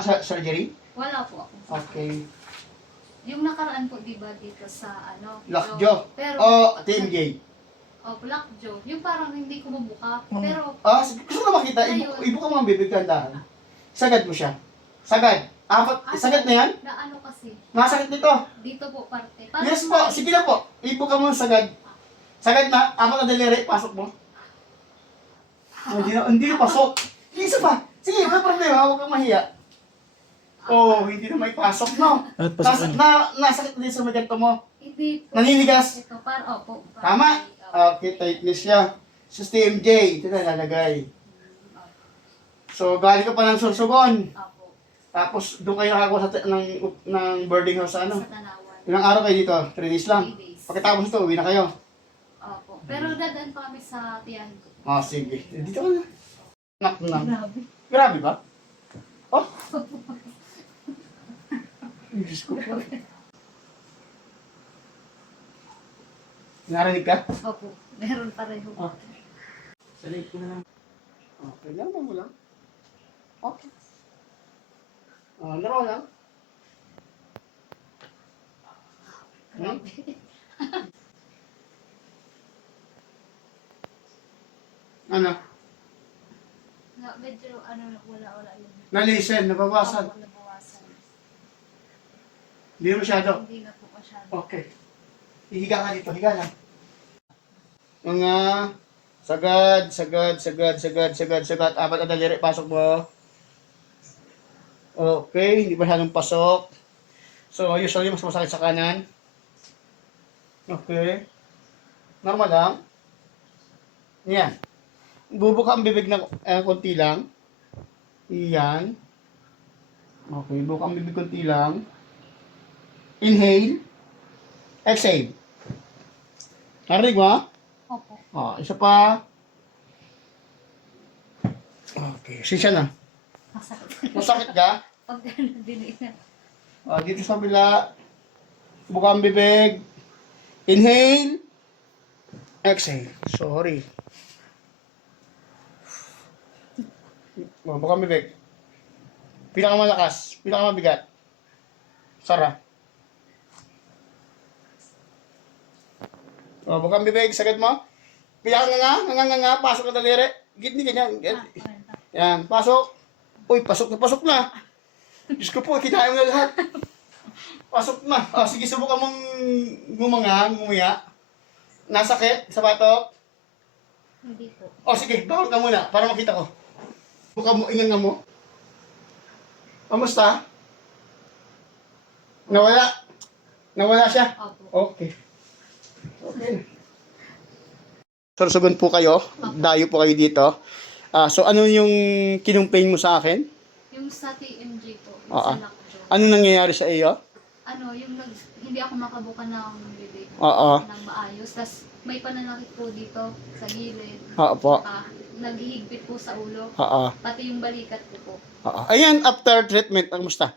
Surgery? Wala po ako. Okay. Yung nakaraan po, di ba, dito sa Lockjaw? Pero, TMJ? lockjaw. Yung parang hindi ko mabuka. Pero, Gusto ko na makita. Ibuka mo ang bibig tandaan. Sagad mo siya. Sagad. Sagad na yan? na ano kasi, Nasakit nito. dito po parte. Yes po. Sige na po. Ibuka mo ang sagad. Sagad na. Apat na daliri. Pasok mo. Hindi na pasok. Isa pa. Sige, wala problema. Huwag kang mahiya. Hindi na may pasok, no? Nasakit din sa maganto mo. Hindi po. Naninigas. Ito, opo. Tama. Okay, tightness siya. Sa TMJ. Ito na lalagay. So, galing ka pa ng Sorsogon. Opo. Tapos, doon kayo nakakuha ng boarding house sa ano? Sa Tanawan. Ilang araw kayo dito? 3 days lang. 3 days. Pagkatapos ito, uwi na kayo. Opo. Pero dadaan pa kami sa Tiyan ko. Sige. Dito ka na. Nak. Grabe. Grabe ba? Oh! Diyos ko po. Narinig ka? Opo. Meron pareho. Salig ko na lang. Okay lang, mo lang. Okay. Laro lang. Ano? Medyo, wala yun. Na-listen, nabawasan. Opo, nabawasan. Hindi na masyado. Hindi na po masyado. Okay. Hihiga ka dito, higa lang. Mga sagad. Apat na daliri, pasok mo. Okay, hindi masyadong pasok. So, usually mas masakit sa kanan. Okay. Normal lang. Yan. Bubuka ang bibig na konti lang. Yan. Okay, buka ang bibig konti lang. Inhale. Exhale. Narinig mo? Opo. Isa pa. Okay, sisya na. Masakit. Masakit ka? Pag din Dito sa kabila. Buka ang bibig. Inhale. Exhale. Sorry. Buka ang bibig. Pinakamalakas. Pinakamabigat. Sara. Buka ang bibig. Sagad mo. Nga. Pasok ka daliri. Gitni ganyan. Yan. Pasok. Uy, pasok na. Diyos ko po, kinain mo na lahat. Pasok na. Sige, subukan mong ngumuya. Nasakit sa batok. Hindi po. Sige, bakit ka muna para makita ko. Buka mo, ingan mo. Kamusta? Nawala siya? Opo. Okay. Sorsogon po kayo. Dayo po kayo dito. So, ano yung kinumpain mo sa akin? Yung sa TMJ po, yung sa lockjaw. Ano nangyayari sa iyo? Yung hindi ako makabuka ng bibig. Oo. Ng maayos. Tapos may pananakit po dito sa gilid. Oo po. Naghihigpit po sa ulo. Oo. Pati yung balikat ko po. Ayan, after treatment, kamusta?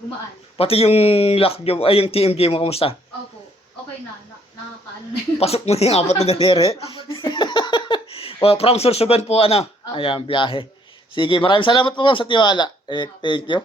Gumaan. Pati yung lockjaw, yung TMJ mo, kamusta? Opo. Okay na. Nakakaano na yun. Pasok mo na yung apat na daliri. From Sorsogon po, ayan, biyahe. Sige, maraming salamat po ma'am sa tiwala. Thank you.